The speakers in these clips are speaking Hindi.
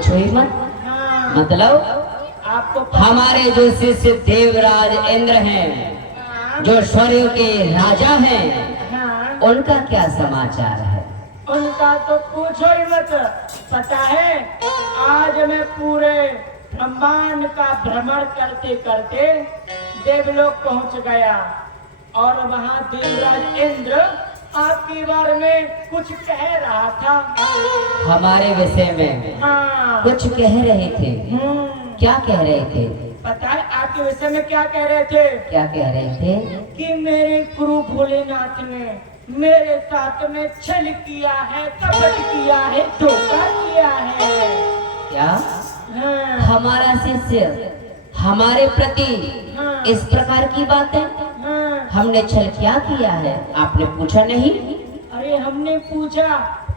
पूछो ही मत। हाँ, मतलब आपको हमारे जो शिष्य देवराज इंद्र हैं, हाँ, जो स्वर्ग के राजा हैं, हाँ, उनका क्या समाचार है? उनका तो पूछो ही मत। पता है, आज मैं पूरे ब्रह्मांड का भ्रमण करते करते देवलोक पहुंच गया और वहां देवराज इंद्र आपके बारे में कुछ कह रहा था। हमारे विषय में हाँ, कुछ कह रहे थे। हम्म, क्या कह रहे थे? पता है आपके विषय में क्या कह रहे थे? क्या कह रहे थे? कि मेरे गुरु भोलेनाथ ने मेरे साथ में छल किया है, कपट किया है, धोखा किया है। क्या हाँ, हमारा शिष्य हमारे प्रति हाँ, इस प्रकार की बातें? हाँ। हमने छल क्या किया है? आपने पूछा नहीं? अरे हमने पूछा,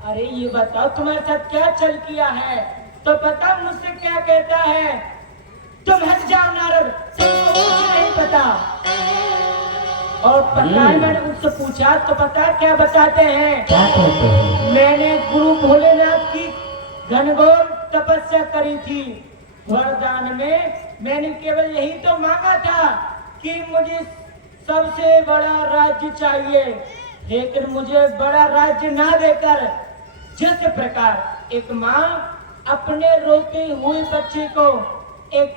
अरे ये बताओ तुम्हारे साथ क्या छल किया है? तो पता मुझसे क्या कहता है? तुम हट जाओ नारद, तुमको कुछ नहीं पता। और पता है मैंने उससे पूछा तो पता है क्या बताते हैं? क्या कहते हैं? मैंने गुरु भोलेनाथ की घनघोर तपस्या करी थी। वरदान में मैंने केवल यही तो मांगा था कि मुझे सबसे बड़ा राज्य चाहिए, लेकिन मुझे बड़ा राज्य ना देकर जिस प्रकार एक माँ अपने रोते हुए बच्चे को एक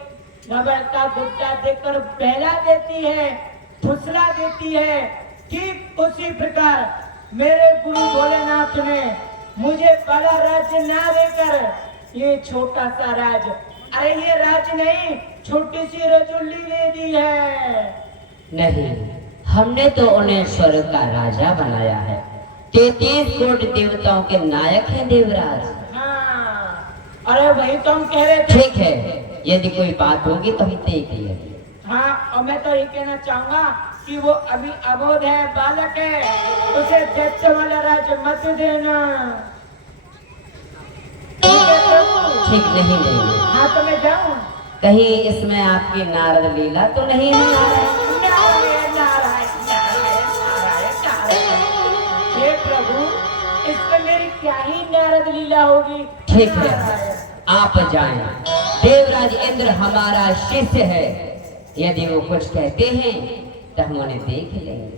रबड़ का गुड्डा देकर बहला देती है, फुसला देती है, ठीक उसी प्रकार मेरे गुरु भोलेनाथ ने मुझे बड़ा राज्य ना देकर ये छोटा सा राज्य, अरे ये राज्य नहीं, छोटी सी रजौली दे दी है। नहीं, हमने तो उन्हें स्वर्ग का राजा बनाया है। 33 कोटि देवताओं के नायक हैं देवराज। हाँ, अरे वही तो हम कह रहे थे। ठीक है, यदि कोई बात होगी तो हम देख लेंगे। हाँ, और मैं तो ये कहना चाहूंगा कि वो अभी अबोध है, बालक है, उसे दैत्य वाला राज्य मत देना। ठीक नहीं नहीं। हाँ तो मैं जाऊँ? कहीं इसमें आपकी नारद लीला तो नहीं है? नारायण नारायण नारायण नारायण नारायण। हे प्रभु, इसमें मेरी क्या ही नारद लीला होगी? ठीक है, आप जाएं। देवराज इंद्र हमारा शिष्य है, यदि वो कुछ कहते हैं तो हम उन्हें देख लेंगे।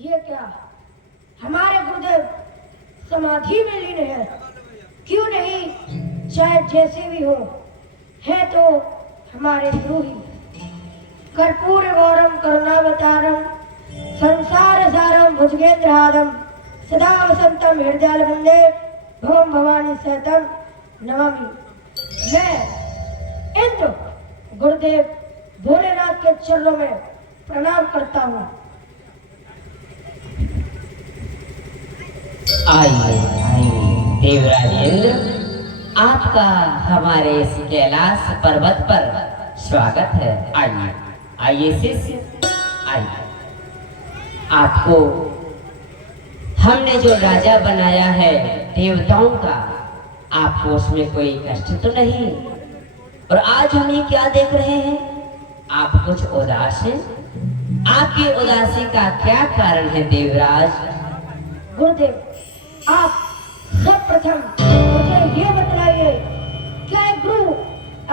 ये क्या, हमारे गुरुदेव समाधि में लीन है? क्यों नहीं, चाहे जैसे भी हो, है तो हमारे गुरु ही। कर्पूर गौरम करुणावतारम संसार सारम भुजगेंद्रहारम सदा वसंतम हृदयाल वंदे भवम भवानी सहितम नमामि। मैं इंद्र गुरुदेव भोलेनाथ के चरणों में प्रणाम करता हूँ। आइए आइए देवराज इंद्र, आपका हमारे इस कैलाश पर्वत पर स्वागत है। आइए आइए शिष्य, आइए। आपको हमने जो राजा बनाया है देवताओं का, आपको उसमें कोई कष्ट तो नहीं? और आज हम ये क्या देख रहे हैं? आप कुछ उदास हैं। आपकी उदासी का क्या कारण है देवराज? गुरुदेव, आप सर्वप्रथम मुझे ये बताइए, क्या एक गुरु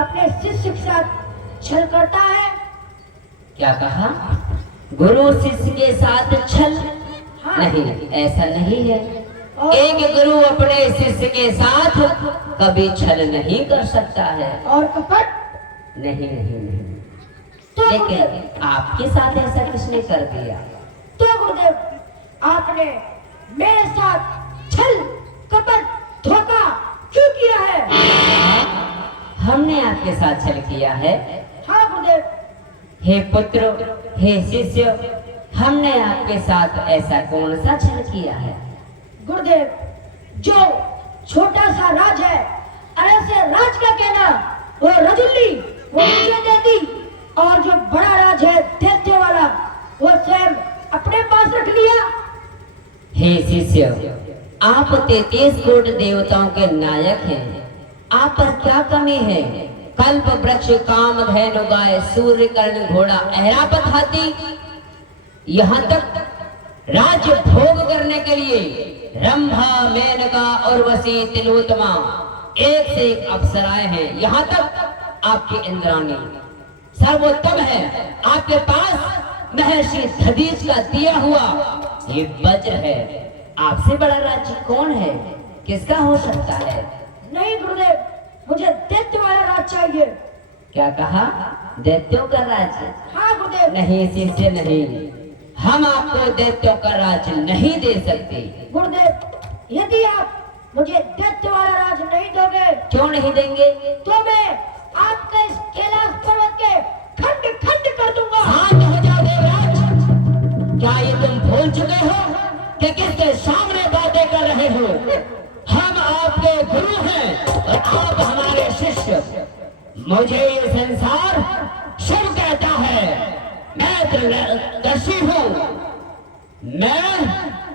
अपने शिष्य के साथ छल करता है? क्या कहा? गुरु शिष्य के साथ छल? हाँ। नहीं, ऐसा नहीं है। और- एक गुरु अपने शिष्य के साथ कभी छल नहीं कर सकता है। और कपट? नहीं नहीं नहीं। तो लेकिन गुरुदेव, आपके साथ ऐसा किसने कर दिया? तो गुरुदेव, आपने मेरे साथ छल कपट धोखा क्यों किया है? हमने आपके साथ छल किया है? हाँ गुरुदेव। हे पुत्र, हे शिष्य, हमने आपके साथ ऐसा कौन सा छल किया है? गुरुदेव, जो छोटा सा राज है, ऐसे राज का कहना वो रजुल्ली वो मुझे दे दी, और जो बड़ा राज है दैत्य वाला वो स्वयं अपने पास रख लिया। हे शिष्य, आप 33 कोटि देवताओं के नायक हैं, आप पर क्या कमी है? कल्प वृक्ष काम धेनु गाय सूर्य कर्ण घोड़ा ऐरावत हाथी, यहाँ तक राज्य भोग करने के लिए रंभा मेनका और वसी तिलोत्तमा एक से एक अप्सराएं हैं। यहाँ तक आपकी इंद्राणी सर्वोत्तम है। आपके पास महर्षि दधीच का दिया हुआ ये वज्र है। आपसे बड़ा राज्य कौन है? किसका हो सकता है? नहीं गुरुदेव, मुझे दैत्य वाला राज चाहिए। क्या कहा? दैत्यों का राज्य? हाँ गुरुदेव। नहीं शिष्य नहीं, हम आपको दैत्यों का राज्य नहीं दे सकते। गुरुदेव, यदि आप मुझे दैत्य वाला राज नहीं दोगे, क्यों नहीं देंगे? तो मैं आपके इस कैलाश पर्वत के खंड खंड कर दूंगा। शांत हो जाओ देवराज। क्या ये तुम भूल चुके हो कि किसके सामने बातें कर रहे हो? हम आपके गुरु हैं और आप हमारे शिष्य। मुझे ये संसार शिव कहता है। मैं त्रिदर्शी हूँ, मैं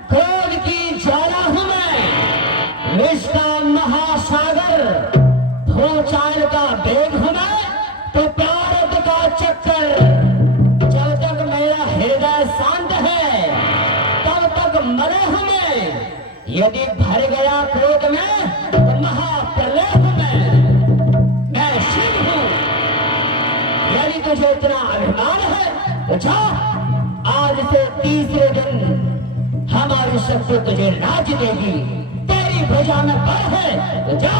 क्रोध की ज्वाला हूँ, मैं विश्व का महासागर, भूचाल का वेग हूँ मैं, तो प्रारब्ध का चक्कर। जब तक मेरा हृदय शांत है तब तक मरे हूँ मैं। यदि भर गया क्रोध में तो महाप्रलय हूँ मैं शिव हूँ। यदि तुझे इतना अभिमान है तो जा, आज से तीसरे दिन हमारी शक्ति तुझे राज देगी। तेरी भुजा में बल है तो जा,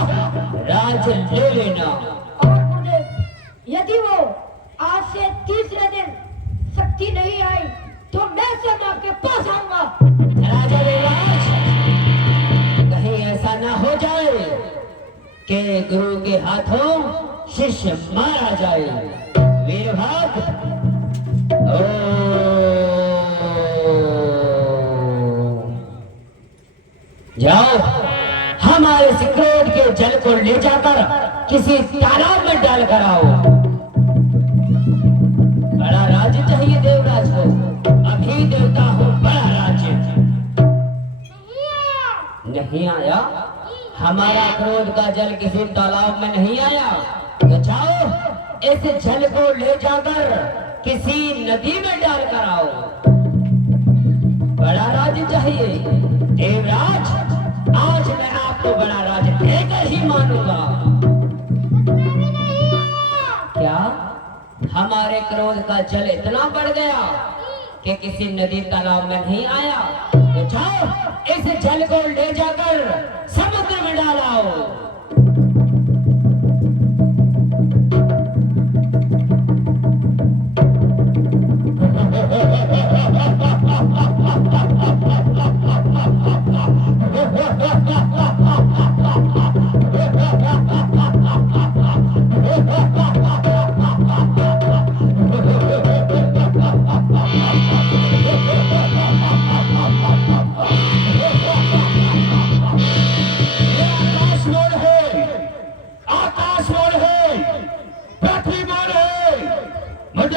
राज ले लेना। और गुरुदेव, यदि वो आज से तीसरे दिन शक्ति नहीं आई तो मैं स्वयं आपके पास आऊंगा। राजा देवराज, कहीं ऐसा ना हो जाए कि गुरु के हाथों शिष्य मारा जाए। वीरभद्र, जाओ, हमारे इस क्रोध के जल को ले जाकर किसी तालाब में डाल कर आओ। बड़ा राज्य चाहिए देवराज को। अभी देवता हो, बड़ा राज्य नहीं आया। हमारा क्रोध का जल किसी तालाब में नहीं आया तो जाओ, इस जल को ले जाकर किसी नदी में डाल कर आओ। बड़ा राज्य चाहिए देवराज। आज मैं आपको बड़ा राज्य देकर ही मानूंगा। क्या हमारे क्रोध का जल इतना बढ़ गया कि किसी नदी तालाब में नहीं आया? तो जाओ, इस जल को ले जाकर समुद्र में डालाओ।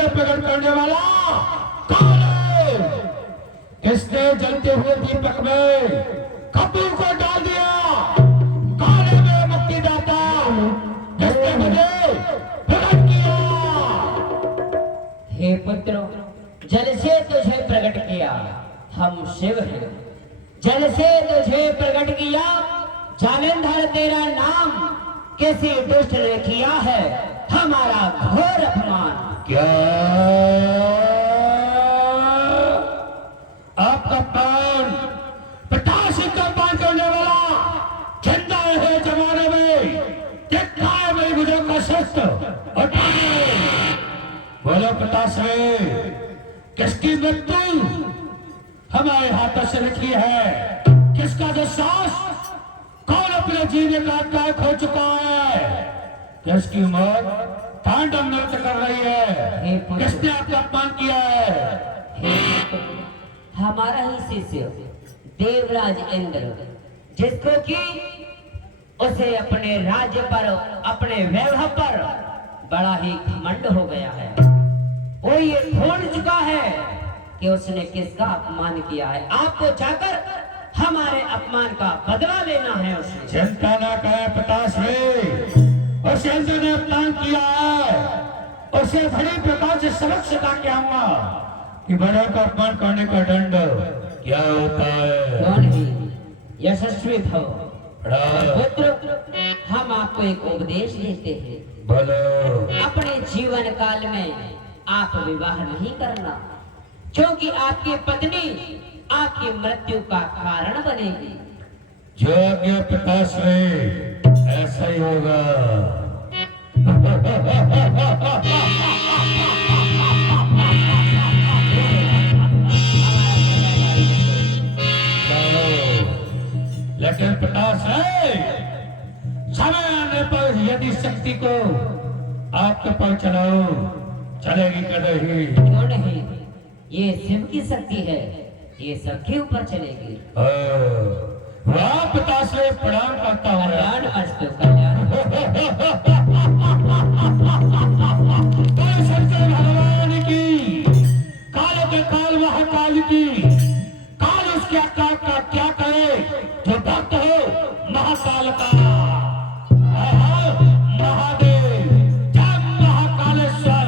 प्रकट करने वाला कौन है? किसने जलते हुए दीपक में कपूर को डाल दिया? कौन है मेरा मुक्तिदाता? किसने मुझे प्रकट किया? हे पुत्रों, जल से तुझे प्रकट किया। हम शिव हैं। जल से तुझे प्रकट किया। जालंधर तेरा नाम किसी दुष्ट ने किया है हमारा घोर अपमान। क्या आपका पान पिताश्री का पान करने वाला जिंदा है जमाने में? देखा है मेरी भुजा का शस्त्र और बोलो पिताश्री, किसकी मृत्यु हमारे हाथों से लिखी है? किसका जो सांस कौन अपने जीने का त्याग हो चुका है? किसकी मौत तांडव नृत्य कर रही है? किसने आपका अपमान किया है? हमारा ही शिष्य देवराज इंद्र, जिसको कि उसे अपने राज्य पर, अपने वैभव पर बड़ा ही घमंड हो गया है। वो ये भूल चुका है कि उसने किसका अपमान किया है। आपको जाकर हमारे अपमान का बदला लेना है उसे। चिंता ना करें पिताश्री, दुष्यंत ने प्लान किया है, उसे बड़ी प्रकार से सबक सिखा के आऊंगा कि बड़े का अपमान करने का दंड क्या होता है। क्यों नहीं, यशस्वी भव। बड़ा पुत्र, हम आपको एक उपदेश देते हैं। बोलो। अपने जीवन काल में आप विवाह नहीं करना, क्योंकि आपकी पत्नी आपकी मृत्यु का कारण बनेगी। जो आज्ञा पिताश्री, ऐसा ही होगा। लेकिन पिताश्री, समय आने पर यदि शक्ति को आपके पर चलाओ, चलेगी कदही। क्यों नहीं, ये शिव की शक्ति है, ये सबके ऊपर चलेगी। वाह पिताश्री, प्रणाम करता हूँ। कल्याण अस्तु, कल्याण। शंकर भगवान की, काल के काल महाकाल की, काल उसके आकार का क्या करे, जो भक्त हो महाकाल का। महादेव, जय महाकालेश्वर।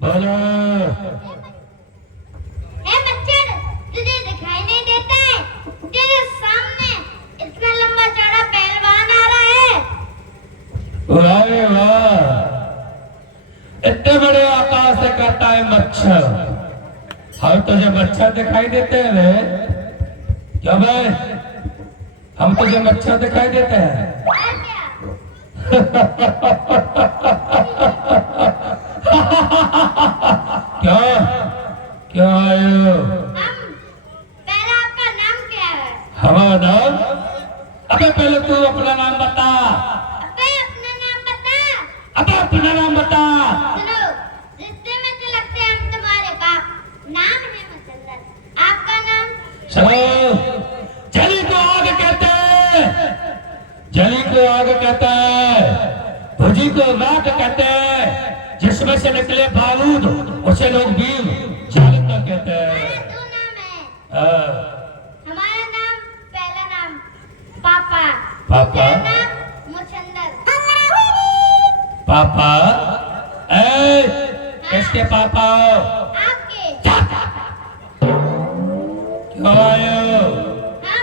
बोलो। मच्छर, तुझे दिखाई नहीं देता है? तेरे सामने इतना लंबा चौड़ा पहलवान आ रहा है। अरे वाह, इतने बड़े आकाश से करता है मच्छर। हम तुझे मच्छर दिखाई देते हैं रे? क्या भाई, हम तुझे मच्छर दिखाई देते हैं? और क्या? क्या क्या आए हो? पहला आपका नाम क्या है? हमारा नाम? अबे पहले तू अपना नाम बता। अबे अपना नाम बता। अबे अपना नाम बता। सुनो, रिश्ते में तो लगते हैं हम तुम्हारे बाप। नाम है मुसल्लत। आपका नाम? चलो, जली को आग कहते हैं, जली को आग कहता है, भुजी को राख कहते हैं, जिसमें से निकले बारूद उसे लोग वीर जालिम कहते हैं। दो नाम है। हाँ। हमारा नाम, पहला नाम पापा। पापा? दूसरा नाम मुसंदर। पापा? ए, किसके पापा हो? आपके। क्यों आए हो? हम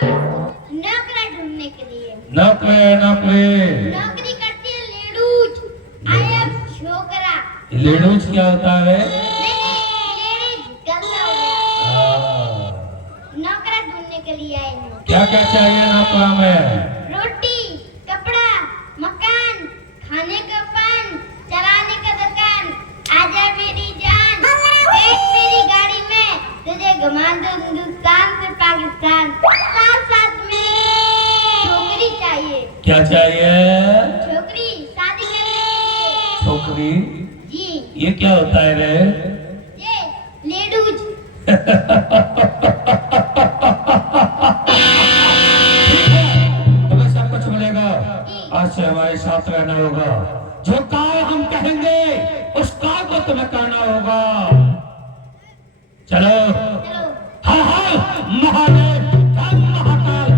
नौकरी ढूंढने के लिए। नौकरी नौकरी। नौकरी करती है लेडूज। आई एम छोकरा। लेडूज क्या होता है? लेडीज गंदा हो गया। नौकरा ढूंढने के लिए आए हैं। क्या क्या चाहिए नौकरा में? रोटी, कपड़ा, मकान, खाने का पान, चलाने का दुकान। आजा मेरी जान, बैठ मेरी गाड़ी में, तुझे घुमा दूं हिंदुस्तान से पाकिस्तान। साथ साथ में छोकरी चाहिए। क्या चाहिए? छोकरी, शादी करने के लिए। छोकरी? जी, ये क्या होता है रे? ये लेडूज। तुम्हें सब कुछ मिलेगा। आज से हमारे साथ रहना होगा। जो कार्य हम कहेंगे उस कार्य को तुम्हें करना होगा। चलो। चलो। हाँ हाँ, महादेव, जय महाकाल।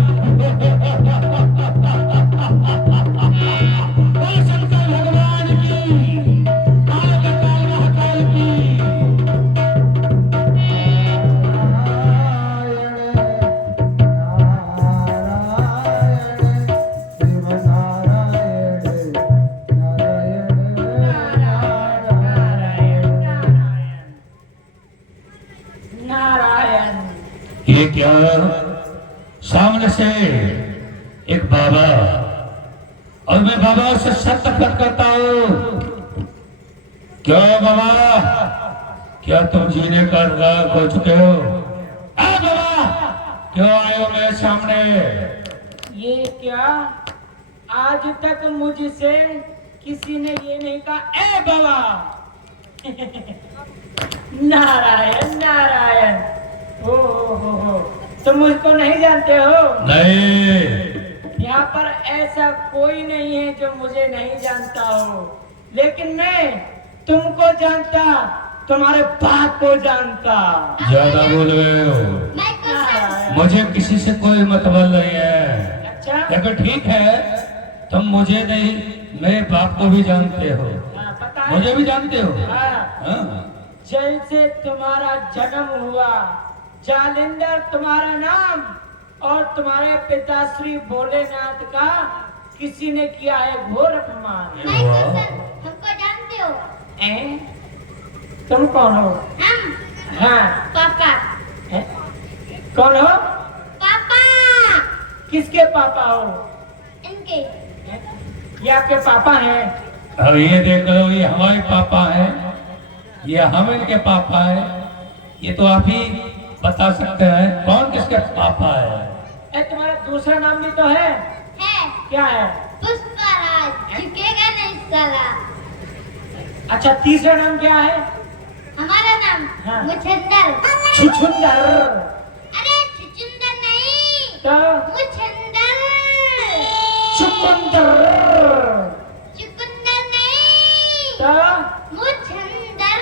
बोल शंकर भगवान की, काल के काल महाकाल की। ये क्या? सामने से एक बाबा, और मैं बाबा से शतपथ करता हूँ। क्या बाबा, क्या तुम जीने का राग हो चुके हो? बाबा, क्यों आए हो मेरे सामने? ये क्या, आज तक मुझसे किसी ने ये नहीं कहा ए बाबा, नारायण नारायण। हो, तुम मुझको नहीं जानते हो? नहीं। यहाँ पर ऐसा कोई नहीं है जो मुझे नहीं जानता हो, लेकिन मैं तुमको जानता, तुम्हारे बाप को जानता। ज्यादा बोल रहे हो। नारायण। मुझे किसी से कोई मतलब नहीं है। अच्छा, लेकिन ठीक है, तुम मुझे नहीं मेरे बाप को भी जानते हो, हाँ, पता है। मुझे भी जानते हो। हाँ, हाँ। जैसे तुम्हारा जन्म हुआ, जालिंदर तुम्हारा नाम, और तुम्हारे पिता श्री भोलेनाथ का किसी ने किया है घोर अपमान। हमको जानते हो? तुम कौन हो? हम हाँ, पापा। हैं? कौन हो? पापा किसके पापा हो? इनके। हैं? ये आपके पापा हैं? अब ये देख लो, ये हमारे पापा हैं, ये हम इनके पापा हैं। ये तो आप ही बता सकते हैं कौन किसके पापा है। तुम्हारा दूसरा नाम भी तो है? क्या है? पुष्पराज। झुकेगा नहीं साला। अच्छा, तीसरा नाम क्या है? हमारा नाम हाँ। मुछंदर। छुछुंदर। अरे छुछुंदर नहीं, तो मुछंदर। चुकंदर। चुकंदर नहीं, तो मुछंदर।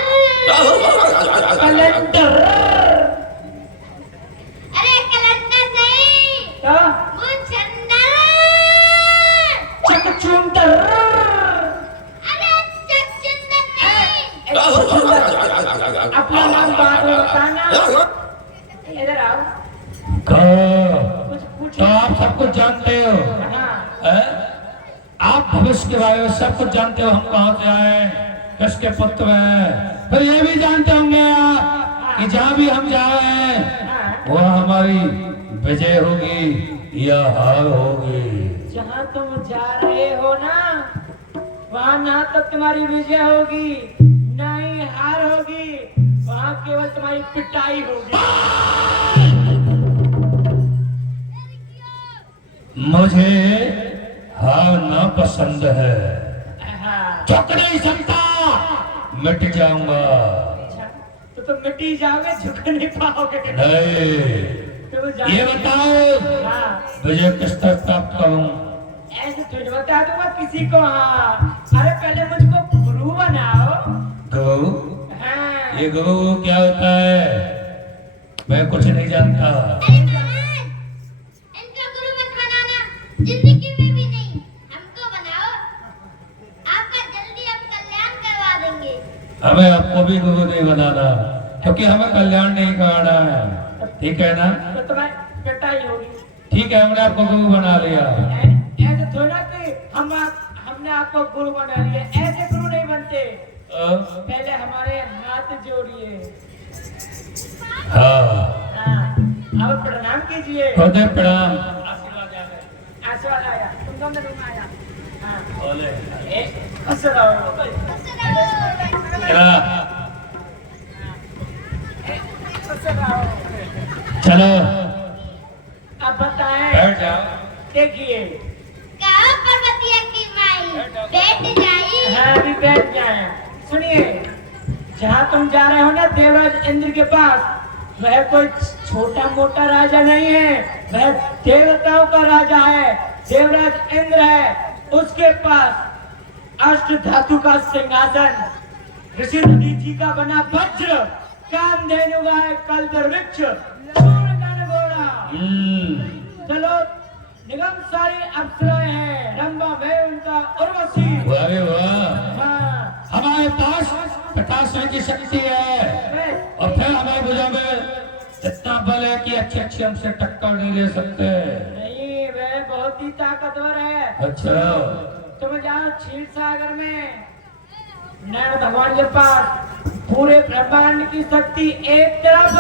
कैलेंडर। अरे कैलेंडर नहीं, तो मुछंदर। चकचुंदर। अरे चुकंदर नहीं। छुछुंदर। अपना नाम बाद में बताना। इधर आओ, तो कुछ पूछो। आप सब कुछ जानते हो। हाँ, हैं? आप भविष्य के बारे में सब कुछ जानते हो, हम कहाँ से आए, किसके पुत्र हैं। फिर ये भी जानते होंगे आप कि जहाँ भी हम जा रहे हैं वह हमारी विजय होगी या हार होगी। जहाँ तुम जा रहे हो ना, वहाँ ना तो तुम्हारी विजय होगी, ना ही हार होगी, वहाँ केवल तुम्हारी पिटाई होगी। मुझे हार ना पसंद है, हाँ, झुक नहीं सकता, मिट जाऊंगा। अच्छा, तो तुम मिट ही जाओगे, झुक नहीं पाओगे। नहीं, तुम ये बताओ हाँ, मुझे किस तरह प्राप्त करूं। ऐसे तुझे बता दूंगा किसी को। हाँ, अरे पहले मुझको गुरु बनाओ। गुरु? हाँ, ये गुरु क्या होता है? मैं कुछ नहीं जानता। अरे महाराज, इनका गुरु मत बनाना, जिंदगी में भी नहीं। हमको बनाओ, आपका जल्दी हम कल्याण करवा देंगे। हमें आपको भी गुरु नहीं बनाना, क्योंकि हमें कल्याण नहीं कराना है, ठीक है ना? तो तुम्हारी पिटाई होगी। ठीक है, हमने आपको गुरु बना लिया। ऐसे थोड़ा कि हमने आपको गुरु बना लिया, ऐसे गुरु नहीं बनते। पहले हमारे हाथ जोड़िए। हाँ, अब प्रणाम कीजिए। हृदय प्रणाम। आशीर्वाद आया, तुम दोनों रूम आया। हाँ, बोले। खुश रहो। क्या? खुश रहो। चलो अब बताएं। बैठ जाओ। देखिए, कहा पर्वतिया की माई बैठ जाई। हाँ, अभी बैठ जाए। सुनिए, जहाँ तुम जा रहे हो ना देवराज इंद्र के पास, वह कोई छोटा मोटा राजा नहीं है, वह देवताओं का राजा है, देवराज इंद्र है। उसके पास अष्ट धातु का सिंहासन, ऋषि दधीचि का बना वज्र, कामधेनु गाय कल्प वृक्ष, शूरगण घोड़ा। चलो, निगम सारी अप्सराएं हैं, रंभा में उनका उर्वशी। अरे वाह, हाँ, हमारे पास प्रकाश की शक्ति है, बस, और फिर हमारे भुजा में इतना बल है कि अच्छे हमसे टक्कर नहीं ले सकते। नहीं, वह बहुत ही ताकतवर है। अच्छा, तुम जाओ क्षीर सागर में, नारायण भगवान के पास पूरे ब्रह्मांड की शक्ति एक तरफ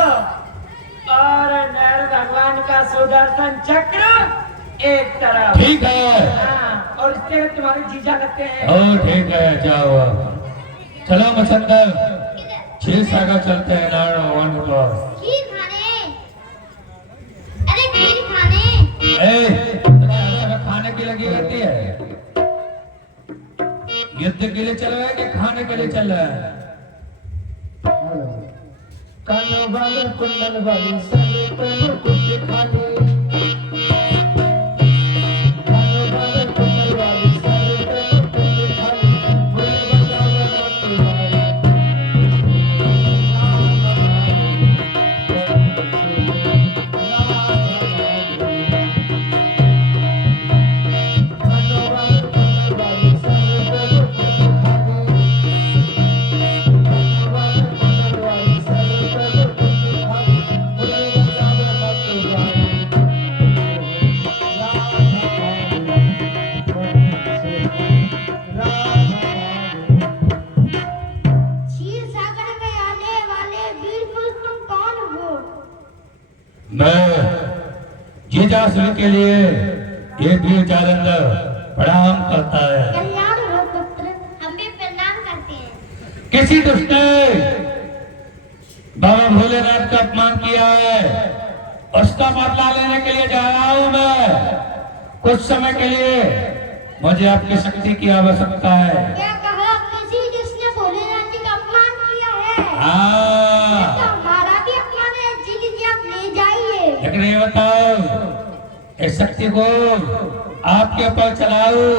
और नारायण भगवान का सुदर्शन चक्र एक तरफ। ठीक है। हाँ, और इसके तुम्हारे जीजा लगते हैं। ओ ठीक है, जाओ। चलो मचंदर, क्षीर सागर चलते हैं नारायण भगवान के पास। खीर खाने। अरे खीर खाने। खाने की लगी रहती है। युद्ध के लिए चल रहा है कि खाने के लिए चल रहा है? कानों वाले कुंडल वाली सर पे मुकुट खाली कानों वाले कुंडल वाली सर पे मुकुट खाली बोले बजावे मोती वाली कानों वाले कुंडल वाली सर पे मुकुट खाली क्षीर सागर में आने वाले वीर पुरुष तुम कौन हो? मैं जीजासुर के लिए ये वीर जालंधर प्रणाम करता है। कल्याण हो पुत्र, हम भी प्रणाम करते हैं। किसी दुष्ट ने बाबा भोलेनाथ का अपमान किया है, उसका बदला लेने के लिए जा रहा हूं मैं। कुछ समय के लिए मुझे आपकी शक्ति की आवश्यकता है। क्या कहा? किसी जिसने भोलेनाथ जी का अपमान किया है? हाँ, तो हमारा भी अपमान है जी, लीजिए आप ले जाइए। लेकिन ये बताओ, इस शक्ति को आपके ऊपर चलाऊं,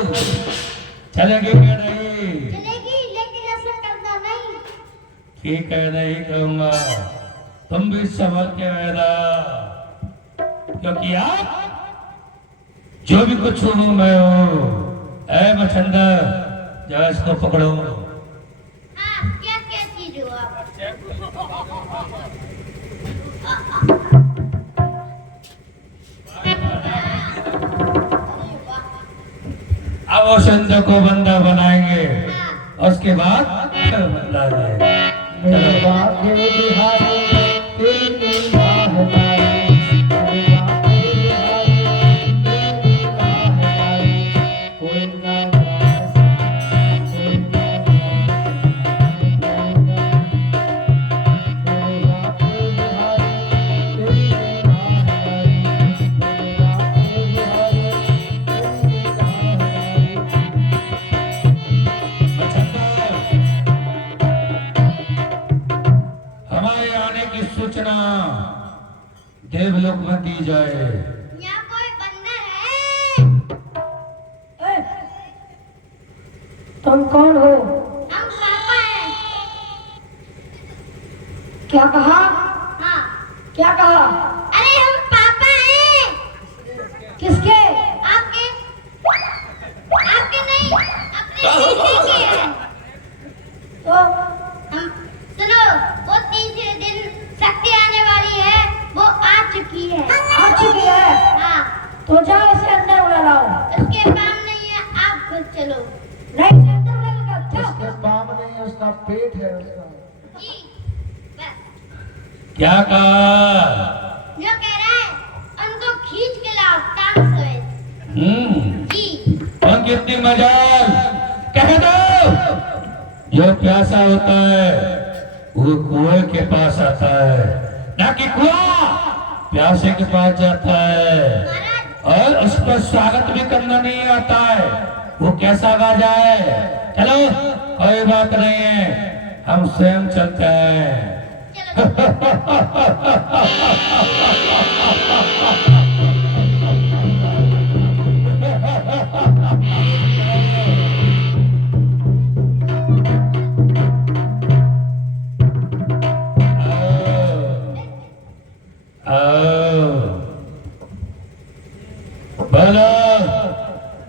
चलेगी क्या नहीं? चलेगी, लेकिन ऐसा करना नहीं। ठीक है, नहीं कहूंगा। तुम भी संभल के रहना, क्योंकि आप जो भी कुछ हूं मैं हूं। ऐ मच्छंदर, जरा इसको पकड़ो। हाँ, क्या क्या चीज हो आप? अब उस इंद्र को बंदा बनाएंगे, उसके बाद फिर बदला जाएगा। मेरे चलो। बाप के बिहारी तेरी लीला है भाई मेरे बाप के बिहारी तेरी लीला है भाई कोई ना कोई ना मेरे बाप के बिहारी तेरी लीला है भाई मेरे बाप के बिहारी तेरी लीला है हमारे आने की सूचना देवलोक में दी जाए। यहाँ कोई बंदर है? तुम कौन हो? हम पापा हैं। क्या कहा? हाँ, क्या कहा? अरे हम पापा हैं। किसके? आपके आपके नहीं, अपने जीजे के हैं। तो हम सुनो, वो तीसरे दिन शक्ति आने वाली है, वो आ चुकी है। आ चुकी है। हाँ, तो जाओ इसे अंदर उड़ा लाओ। उसके काम नहीं है, आप खुद चलो। नहीं इसे अंदर उड़ा लगा। उसके पाँव नहीं है, उसका पेट है उसका। जी, बस क्या कहा? जो कह रहा है उनको खींच के लाओ टांग समेत। जी, उनकी इतनी मजाल, कह दो। जो प्यासा होता है वो कुएं के पास आता है, ना कि कुआं प्यासे के पास जाता है। महाराज और उस पर स्वागत भी करना नहीं आता है, वो कैसा गा जाए। चलो, कोई बात नहीं है, हम स्वयं चलते हैं। चलो। बोलो,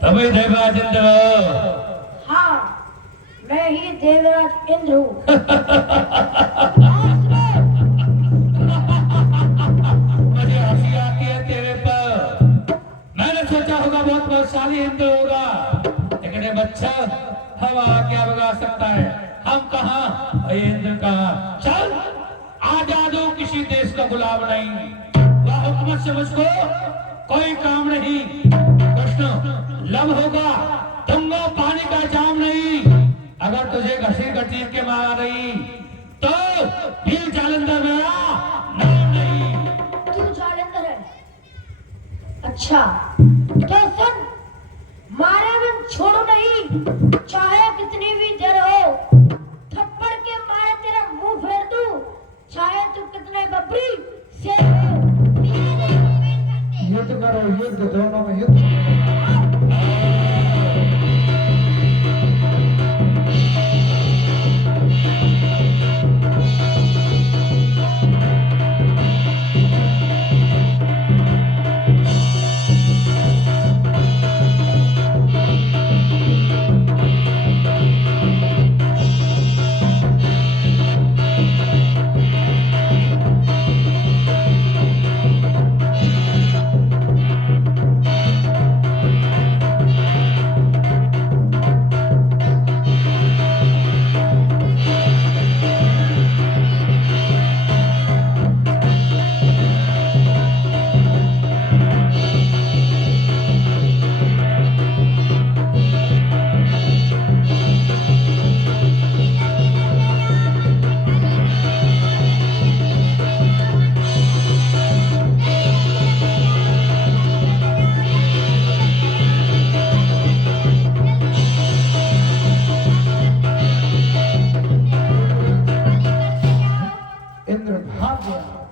तभी देवराज इंद्र हो। हाँ, मैं ही देवराज इंद्र हूँ। मुझे हंसी आती है तेरे पर। मैंने सोचा होगा बहुत बलशाली इंद्र होगा, लेकिन ये बच्चा हवा क्या बगा सकता है। हम कहाँ और ये इंद्र कहाँ। चल, आजाद हो, किसी देश का गुलाम नहीं। वह हुकूमत से मुझको कोई काम नहीं। कृष्ण, लब होगा, तुमको पानी का जाम नहीं। अगर तुझे घसी घसीट के मारा नहीं तो वीर जालंधर मेरा नाम नहीं। तू जालंधर है? अच्छा, तो सुन, मारे मन छोड़ो नहीं, चाहे कितनी भी देर हो, थप्पड़ के मारे तेरा मुंह फेर दूं।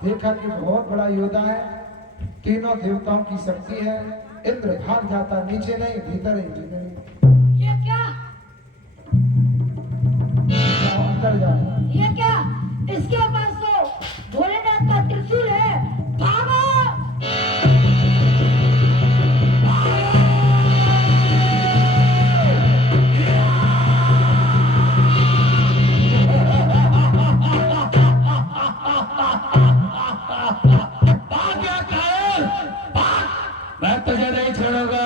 देखा कि बहुत बड़ा योद्धा है, तीनों देवताओं की शक्ति है। इंद्र भाग जाता, नीचे नहीं भीतर ही, भीतर ही। ये क्या? जाओ, अंदर जाओ। ये क्या? इसके पास तो भोलेनाथ का त्रिशूल है। भागो! भाग गया कायर, भाग, मैं तुझे नहीं छोड़ूंगा।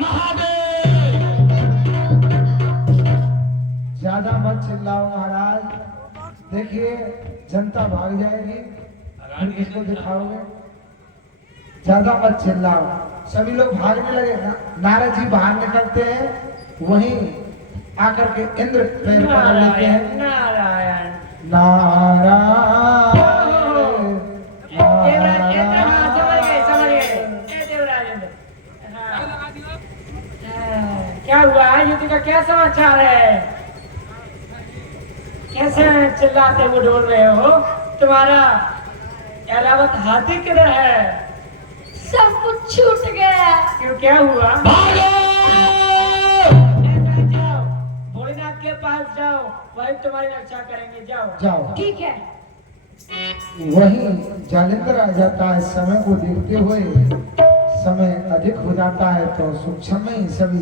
महादेव, ज्यादा मत चिल्लाओ महाराज, देखिए जनता भाग जाएगी, फिर किसको दिखाओगे? ज्यादा मत चिल्लाओ, सभी लोग भागने लगे ना। नारद जी बाहर निकलते हैं, वहीं आकर के इंद्र पैर पकड़ लेते हैं। नारायण नारायण देवराज इंद्र, हाँ, समझ गए, नारायण। समझ गए। ए देवराज इंद्र, हाँ। क्या हुआ? युद्ध का क्या समाचार है? कैसे चिल्लाते वो डोल रहे हो? तुम्हारा एलावत हाथी किधर है? सब कुछ छूट गया। क्यों, क्या हुआ? भागो। ऐसा जाओ, भोलेनाथ के पास जाओ, वही तुम्हारी रक्षा करेंगे। जाओ जाओ। ठीक है। वही जालिंदर आ जाता है, समय को देखते हुए समय अधिक हो जाता है तो सूक्ष्म में ही सभी।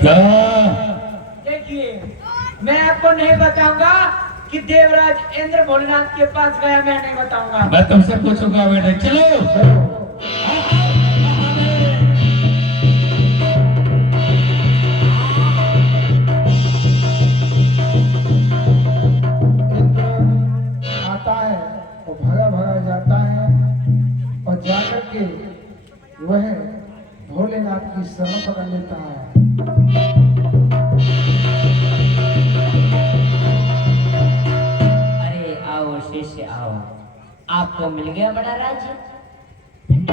क्या? देखिए, मैं आपको नहीं बताऊंगा कि देवराज इंद्र भोलेनाथ के पास गया, मैं नहीं बताऊंगा। मैं तुमसे पूछूंगा बेटे, चलो। चलो। इंद्र आता है और भगा भगा जाता है और जाकर के वह भोलेनाथ की शरण पकड़ लेता है। अरे आओ शिष्य आओ, आपको मिल गया बड़ा राज्य।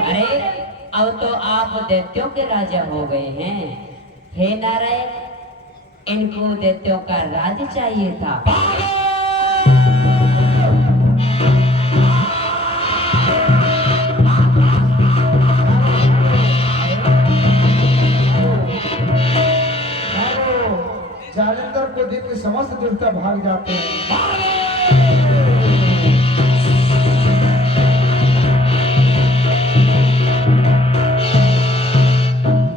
अरे अब तो आप दैत्यों के राजा हो गए हैं। हे नारायण, इनको दैत्यों का राज चाहिए था। जालिंदर को देख के समस्त देवता भाग जाते हैं।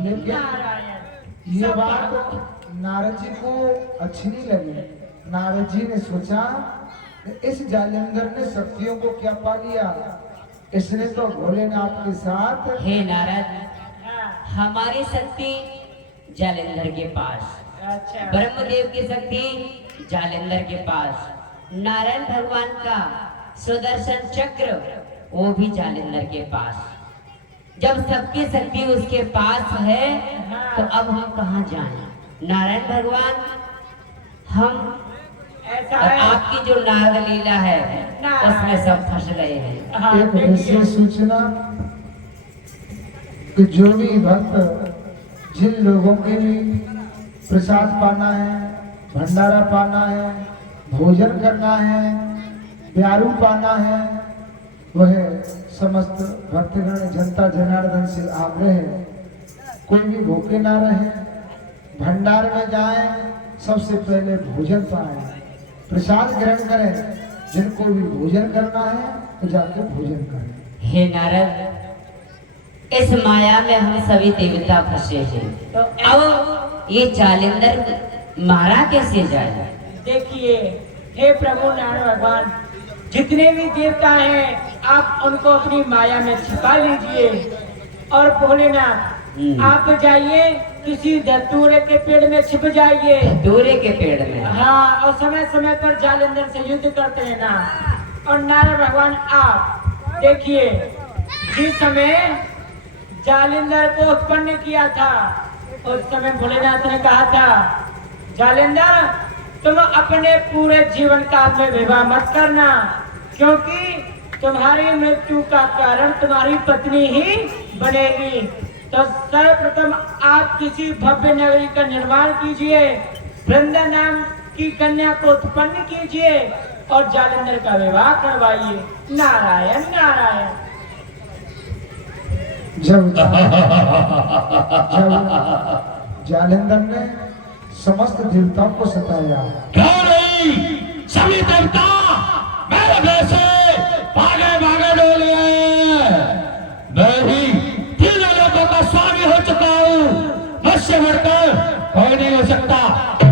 लेकिन नारायण, ये बात नारद जी को अच्छी नहीं लगी। नारद जी ने सोचा इस जालिंदर ने शक्तियों को क्या पा लिया, इसने तो भोलेनाथ के साथ। हे नारद, हाँ, हमारी शक्ति जालिंधर के पास, अच्छा, ब्रह्मदेव की शक्ति जालिंधर के पास, नारायण भगवान का सुदर्शन चक्र वो भी जालिंधर के पास। जब सबकी शक्ति उसके पास है तो अब हम कहाँ जाएं? नारायण भगवान, हम ऐसा और है। आपकी जो नाग लीला है उसमें सब फंस रहे हैं। हाँ, एक देखिए, विशेष सूचना कि जो भी भक्त जिन लोगों के भी प्रसाद पाना है, भंडारा पाना है, भोजन करना है, प्यारू पाना है, वह समस्त भक्तगण जनता जनार्दन से आग्रह है कोई भी भूखे ना रहे, भंडार में जाएं, सबसे पहले भोजन पाएं, प्रसाद ग्रहण करें। जिनको भी भोजन करना है तो जाके भोजन करें। हे नारद, इस माया में हम सभी देवता फंसे हैं। तो अब ये जालिंदर मारा कैसे जाए? देखिए, हे प्रभु नारायण भगवान, जितने भी देवता हैं आप उनको अपनी माया में छिपा लीजिए। और भोलेनाथ, आप जाइए किसी धतूरे के पेड़ में छिप जाइए। दूरे के पेड़ में। हाँ, और समय समय पर जालिंदर से युद्ध करते हैं ना। और नारायण भगवान, आप देखिए, जिस समय जालिंदर को उत्पन्न किया था उस समय भोलेनाथ ने कहा था, जालिंदर तुम अपने पूरे जीवन काल में विवाह मत करना, क्योंकि तुम्हारी मृत्यु का कारण तुम्हारी पत्नी ही बनेगी। तो सर्वप्रथम आप किसी भव्य नगरी का निर्माण कीजिए, वृंदा नाम की कन्या को उत्पन्न कीजिए और जालंधर का विवाह करवाइए। नारायण नारायण। जब जालंधर ने समस्त देवताओं को सताया, क्यों नहीं सभी देवता मेरे वैसे भागे भागे डोले मैं ही तीनों लोगों का स्वामी हो चुका हूँ, मुझसे बढ़कर कोई नहीं हो सकता।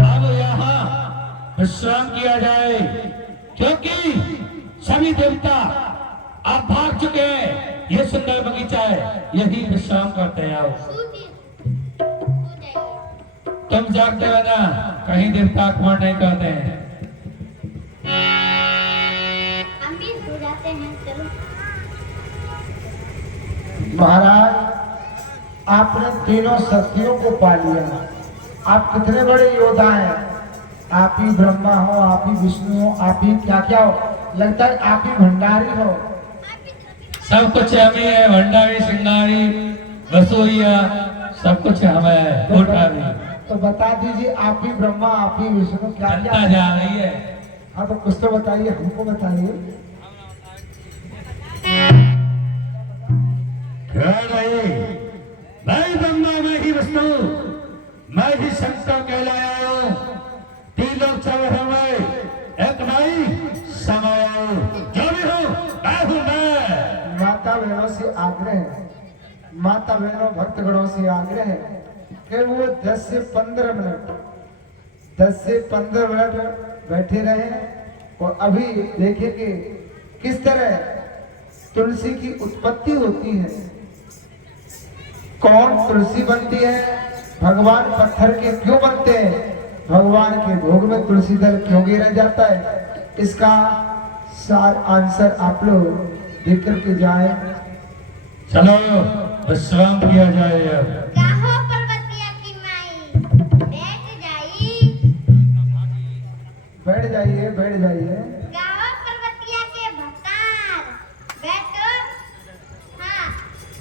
अब यहाँ विश्राम किया जाए, क्योंकि सभी देवता अब भाग चुके हैं। ये सुंदर बगीचा है, यही विश्राम करते हैं। आओ तुम जागते हो ना, कहीं देवता आक्रमण नहीं करते हैं। हम भी सो जाते हैं, चलो। महाराज आपने तीनों शक्तियों को पा लिया। आप कितने बड़े योद्धा हैं। आप ही ब्रह्मा हो, आप ही विष्णु हो, आप ही क्या क्या हो, लगता है आप ही भंडारी हो। सब कुछ हमें है, भंडारी सिंगारी रसोईया सब कुछ हमें है। कोठा भी तो बता दीजिए, आप ही ब्रह्मा आप ही विष्णु क्या क्या चलता जा रही है। हाँ तो कुछ तो बताइए, हमको बताइए। मैं ही ब्रह्मा, मैं ही विष्णु, मैं ही शंकर कहलाया हूँ। तीन लोग चल रहे, एक नहीं समाया जो भी हूँ मैं हूँ मैं। माता बहनों से आग्रह है, माता बहनों भक्तगणों से आग्रह है कि वो 10 से 15 मिनट बैठे रहे और अभी देखें कि किस तरह तुलसी की उत्पत्ति होती है, कौन तुलसी बनती है, भगवान पत्थर के क्यों बनते हैं, भगवान के भोग में तुलसी दल क्यों गिरा जाता है। इसका सार आंसर आप लोग देख करके जाए। चलो विश्राम किया जाए। अब गाहो पर्वतिया की माई, बैठ जाइए, बैठ जाइए। गाहो पर्वतिया के भक्तार, बैठो। हाँ,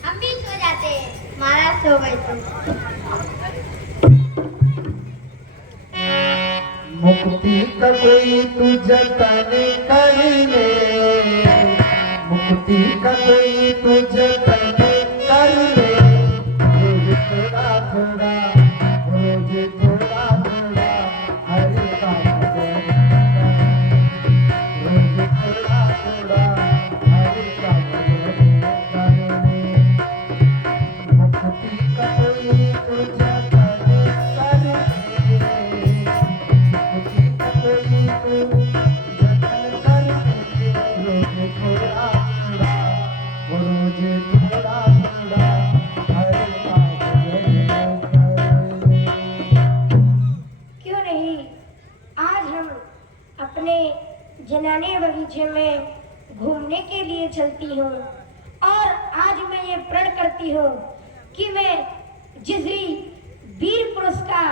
हम भी सो जाते हैं, महाराज सो गए तो। मुक्ति का कोई तू जतन कर ले, मुक्ति का कोई तू जतन कर ले, रोज थोड़ा थोड़ा, रोज थोड़ा थोड़ा हरि का भजन कर, रोज थोड़ा थोड़ा हरि का भजन कर। मुक्ति का कोई तू जतन कर ले, क्यों नहीं, आज हम अपने जनाने बगीचे में घूमने के लिए चलती हूँ और आज मैं ये प्रण करती हूँ कि मैं जिस भी वीर पुरुष का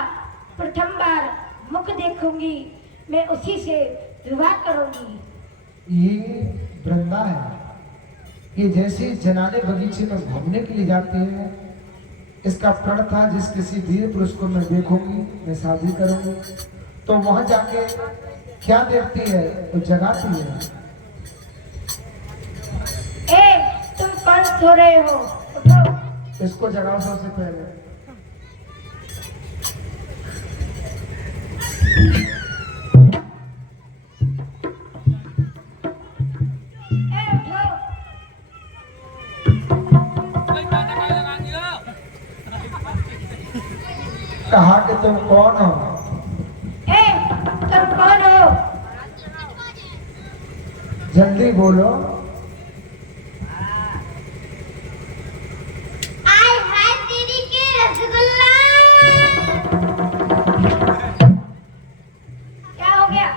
प्रथम बार मुख देखूंगी मैं उसी से विवाह करूंगी। ये वृंदा है, ये जैसे जनाने बगीचे में घूमने के लिए जाते हैं, इसका प्रण था जिस किसी वीर पुरुष को मैं देखूंगी मैं शादी करूंगी। तो वहां जाके क्या देखती है, वो जगाती है। ए, तुम कौन सो रहे हो, उठो। इसको जगाओ सबसे पहले। ए, उठो। कहा कि तुम कौन हो। ए, तुम कौन हो? जल्दी बोलो। आय हाय तेरी के रसगुल्ला। क्या हो गया?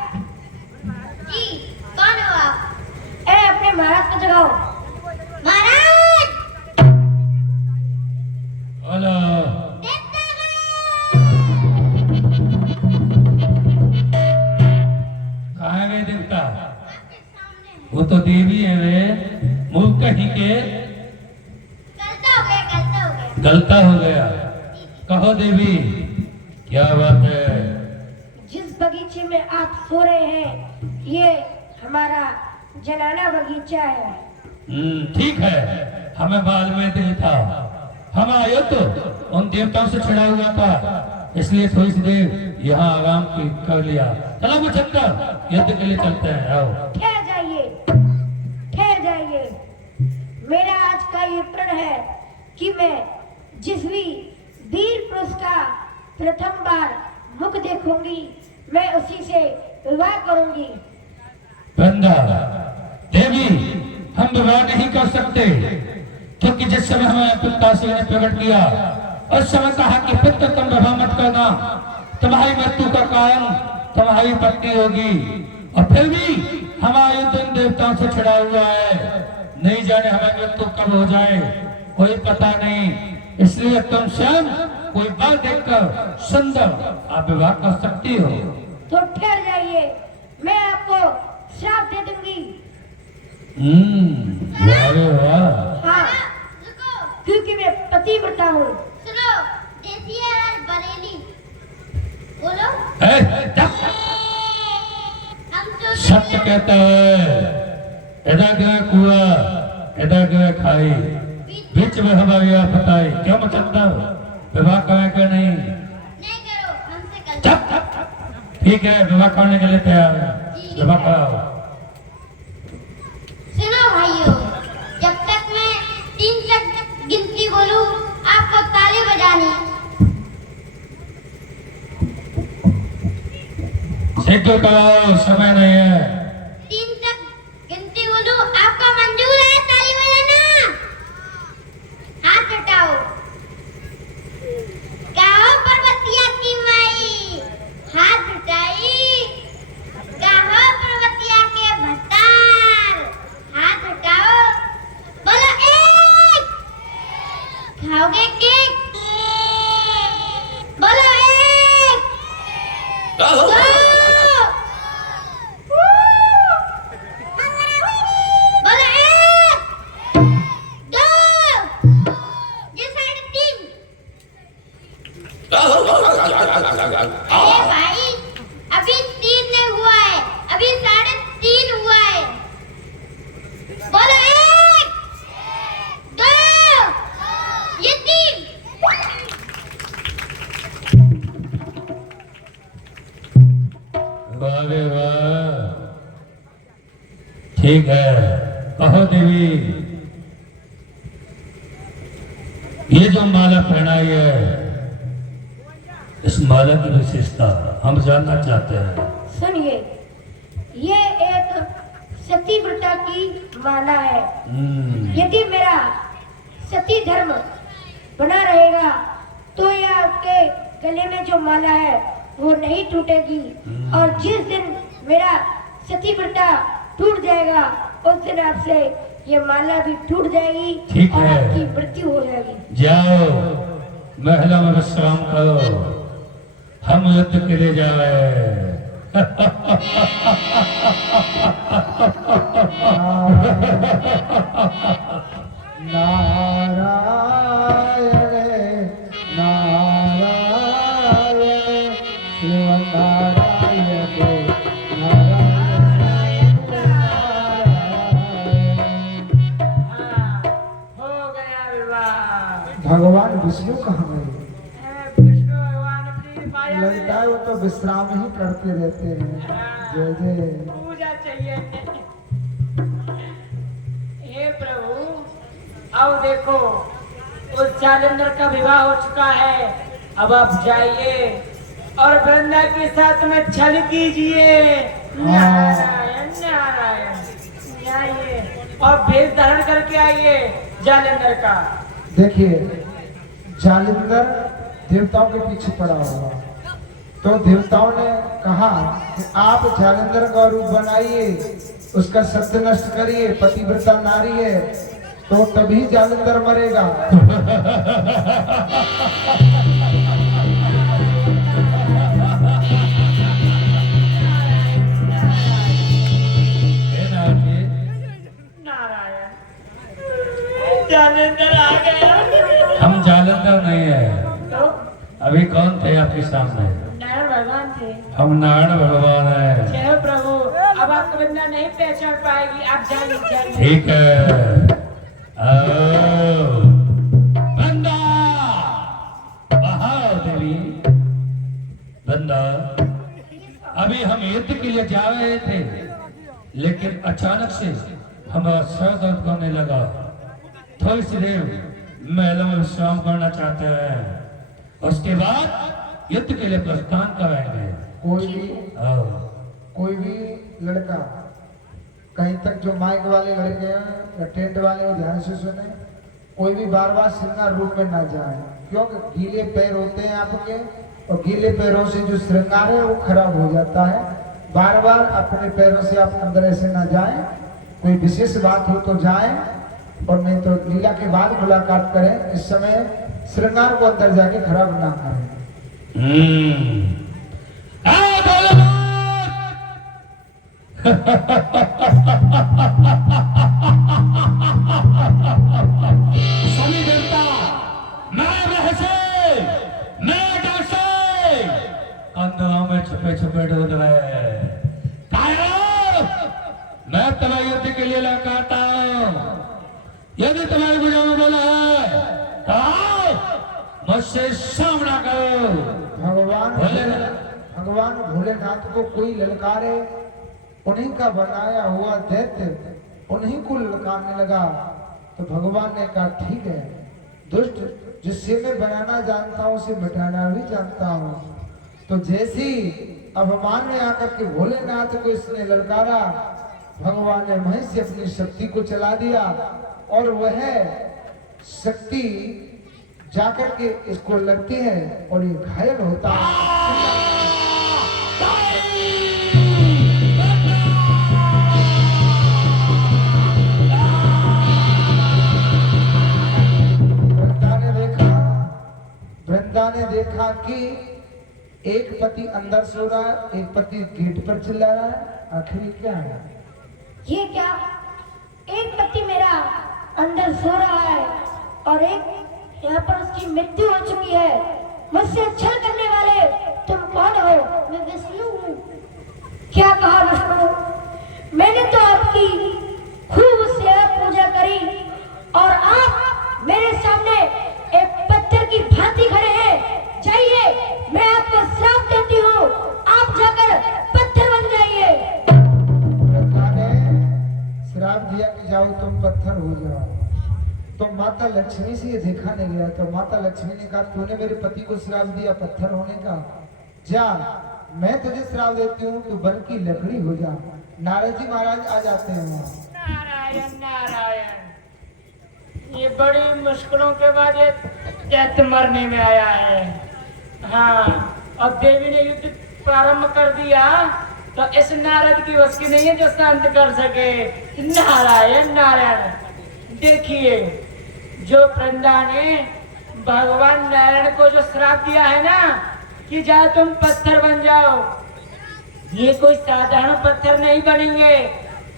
जी, कौन हो आप? ए, अपने महाराज को जगाओ। महाराज, बोलो कहाँ गए देवता? आपके सामने है। वो तो देवी है वे, मुंह कहीं के। गलता हो गया, गलता हो गया। गलता हो गया। कहो देवी क्या बात है? जिस बगीचे में आप सो रहे हैं ये हमारा जनाना बगीचा है। ठीक है, हमें बाद में दिल था, हम आए तो उन देवताओं से छिड़ा हुआ था, इसलिए थोड़ी सी देर यहाँ आराम की कर लिया। चलो मुझक्कर युद्ध के लिए चलते हैं, आओ। ठहर जाइए, ठहर जाइए। मेरा आज का ये प्रण है कि मैं जिस भी वीर पुरुष का प्रथम बार मुख देखूंगी मैं उसी से विवाह करूंगी। वृंदा देवी, हम विवाह नहीं कर सकते, क्योंकि जिस समय हमें पिताश्री ने प्रकट किया उस समय कहा कि पुत्र तुम विवाह मत करना, तुम्हारी मृत्यु का कारण तुम्हारी पत्नी होगी। और फिर भी हमारे दिन देवताओं से छिड़ा हुआ है, नहीं जाने हमें मृत्यु कब हो जाए कोई पता नहीं, इसलिए तुम स्वयं कोई बात देखकर सुंदर आप विवाह कर सकती हो। तो ठहर जाइए, मैं आपको श्राप दे दूंगी। अरे वाह। हाँ, रुको, क्योंकि मैं पतिव्रता हूँ। सुनो, देसी है बरेली। बोलो। हम तो सत्य कहता है, इधर गया कुआ इधर गया खाई, बीच में हमारी आफत आई, क्यों मचलता विवाह करें क्या नहीं? नहीं करो, हमसे कर। ठीक है, विवाह करने के लिए तैयार है, विवाह कराओ। सुनो भाइयों, जब तक मैं 3 तक गिनती बोलूं आपको ताली बजानी। शीघ्र कराओ, समय नहीं है। 3 तक गिनती बोलूं आपको मंजूर है ताली बजाना? हाथ उठाओ। गाओ पर्वतिया की माई, हाथ उठाई। गाओ पर्वतिया के भतार, हाथ उठाओ। बोलो एक। खाओगे केक? बोलो एक। दो। बोलो एक। दो। ये 3.5। अरे भाई, अभी 3 नहीं हुआ है, अभी 3.5 हुआ है। बोलो एक। दो। ये 3। वाह रे वाह, ठीक है। कहो देवी, ये जो माला पहनाई है इस माला की विशेषता हम जानना चाहते हैं। सुनिए, ये एक सतीव्रता की माला है। यदि मेरा सती धर्म बना रहेगा तो ये आपके गले में जो माला है वो नहीं टूटेगी, और जिस दिन मेरा सतीव्रता टूट जाएगा उस दिन आपसे ये माला भी टूट जाएगी ठीक और है। आपकी मृत्यु हो जाएगी। जाओ महला में विश्राम करो, हम युद्ध के लिए जा रहे हैं। नारायण नारायण शिव नारायण हो गया विवाह। भगवान विष्णु कहाँ गए? विष्णु भगवान अपनी माया में लगता है वो तो विश्राम ही करते रहते हैं। जय जय। पूजा चाहिए। हे प्रभु, अब देखो उस जालंधर का विवाह हो चुका है, अब आप जाइए और वृंदा के साथ में छल कीजिए। नारायण नारायण, जाइए और भेष धारण करके आइए जालंधर का। देखिए, जालिंदर देवताओं के पीछे पड़ा हुआ, तो देवताओं ने कहा कि आप जालिंदर का रूप बनाइए, उसका सत्य नष्ट करिए, पतिव्रता नारी है, तो तभी जालिंदर मरेगा। नारायण, जालंधर आ गया। हम जालंधर तो नहीं है। तो अभी कौन थे आपके सामने? नारायण भगवान थे। हम नारायण भगवान हैं। जय हो प्रभु। अब आपको बंदा नहीं पहचान पाएगी, आप जाइए जाइए। ठीक है। आओ बंदा, आओ देवी। बंदा, अभी हम युद्ध के लिए जा रहे थे, लेकिन अचानक से हमारा सर दर्द करने लगा। थोड़ी सी देर महलों में विश्राम करना चाहते हैं, उसके बाद युद्ध के लिए प्रस्थान करेंगे। आओ। कोई भी लड़का कहीं तक, जो माइक वाले लड़के हैं या टेंट वाले, वो ध्यान से सुने। कोई भी बार बार श्रृंगार रूप में ना जाए, क्योंकि गीले पैर होते हैं आपके, और गीले पैरों से जो श्रृंगार है वो खराब हो जाता है। बार बार अपने पैरों से आप अंदर ऐसे ना जाएं। कोई विशेष बात हो तो जाएं, और नहीं तो लीला के बाद मुलाकात करें। इस समय श्रृंगार को अंदर जाके खराब ना करें। सभी देवता, मैं वैसे, मैं कैसे अंधों में छुपे छुपे ढूंढ रहे। मैं तुम्हें युद्ध के लिए लौटाता हूं। यदि तुम्हारे गुजर में बोला है तो आओ, मुझसे सामना करो। भगवान भोलेनाथ को कोई ललकारे, उन्हीं का बनाया हुआ दैत्य उन्हीं को ललकारने लगा। तो भगवान ने कहा ठीक है, दुष्ट जिससे मैं बनाना जानता हूँ उसे मिटाना भी जानता हूँ। तो जैसी अभिमान में आकर के भोलेनाथ को इसने ललकारा, भगवान ने वहीं से अपनी शक्ति को चला दिया, और वह शक्ति जाकर के इसको लगती है और ये घायल होता है। वृंदा ने देखा कि एक पति अंदर सो रहा है, एक पति गेट पर चिल्ला रहा है। आखिर क्या है ये? क्या एक पति मेरा अंदर सो रहा है और एक यहाँ पर उसकी मृत्यु हो चुकी है। मुझसे छल करने वाले तुम कौन हो? मैं विष्णु हूँ। क्या कहा विष्णु? मैंने तो आपकी खूब सेवा पूजा करी और आप मेरे सामने एक पत्थर की भांति खड़े हैं। जाइए, मैं आपको श्राप देती हूँ, आप जाकर पत्थर बन जाइए। श्राप दिया कि जाओ तुम पत्थर हो जाओ। तो माता लक्ष्मी से ये देखा नहीं गया। तो माता लक्ष्मी ने कहा तूने मेरे पति को श्राप दिया पत्थर होने का, जा मैं तुझे श्राप देती हूँ, तू बन की लकड़ी हो जा। नारद जी महाराज आ जाते हैं वहाँ। नारायण नारायण, ये बड़ी मुश्किलों के बाद ये दैत्य मरने में आया है। हाँ, अब देवी ने युद्ध प्रारंभ कर दिया तो इस नारद की वश की नहीं है जो शांत कर सके। नारायण नारायण, देखिए जो वृंदा ने भगवान नारायण को जो श्राप दिया है ना कि जाओ तुम पत्थर बन जाओ, ये कोई साधारण पत्थर नहीं बनेंगे।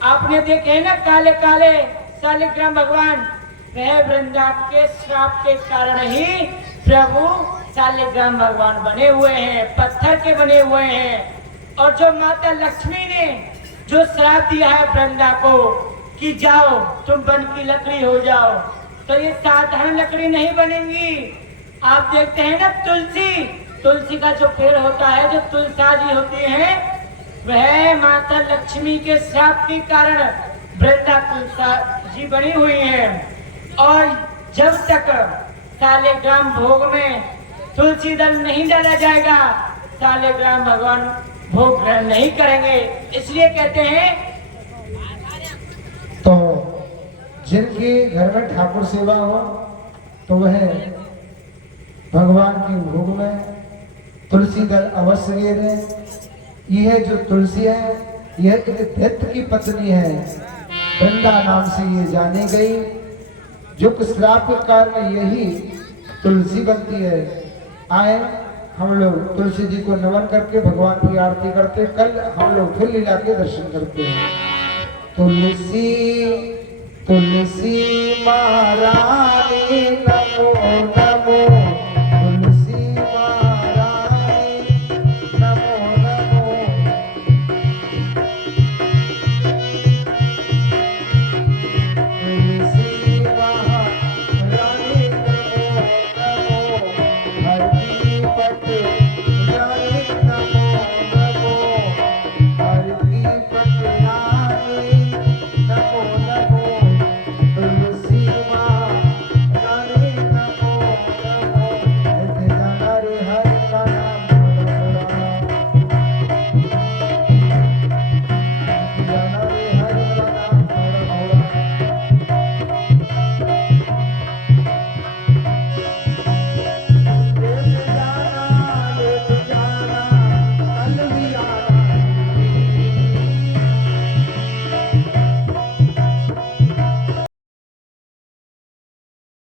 आपने देखे ना काले काले शालिग्राम भगवान, वह वृंदा के श्राप के कारण ही प्रभु शालिग्राम भगवान बने हुए हैं, पत्थर के बने हुए हैं। और जो माता लक्ष्मी ने जो श्राप दिया है वृंदा को कि जाओ तुम बन की लकड़ी हो जाओ, तो ये साधारण लकड़ी नहीं बनेंगी। आप देखते हैं ना तुलसी, तुलसी का जो पेड़ होता है, जो तुलसा जी होती है, वह माता लक्ष्मी के श्राप के कारण वृंदा तुलसा जी बनी हुई है। और जब तक शालिग्राम भोग में तुलसी दल नहीं डाला जाएगा, शालिग्राम भगवान भोग ग्रहण नहीं करेंगे। इसलिए कहते हैं तो जिनके घर में ठाकुर सेवा हो तो वह भगवान के भोग में तुलसी दल अवश्य ले लें। यह जो तुलसी है यह एक दैत्य की पत्नी है, वृंदा नाम से ये जानी गई। जो श्राप के कारण यही तुलसी बनती है। आए हम लोग तुलसी जी को नमन करके भगवान की आरती करते, कल हम लोग फिर लीला के दर्शन करते हैं। तुलसी तुलसी महारानी नमो नमः।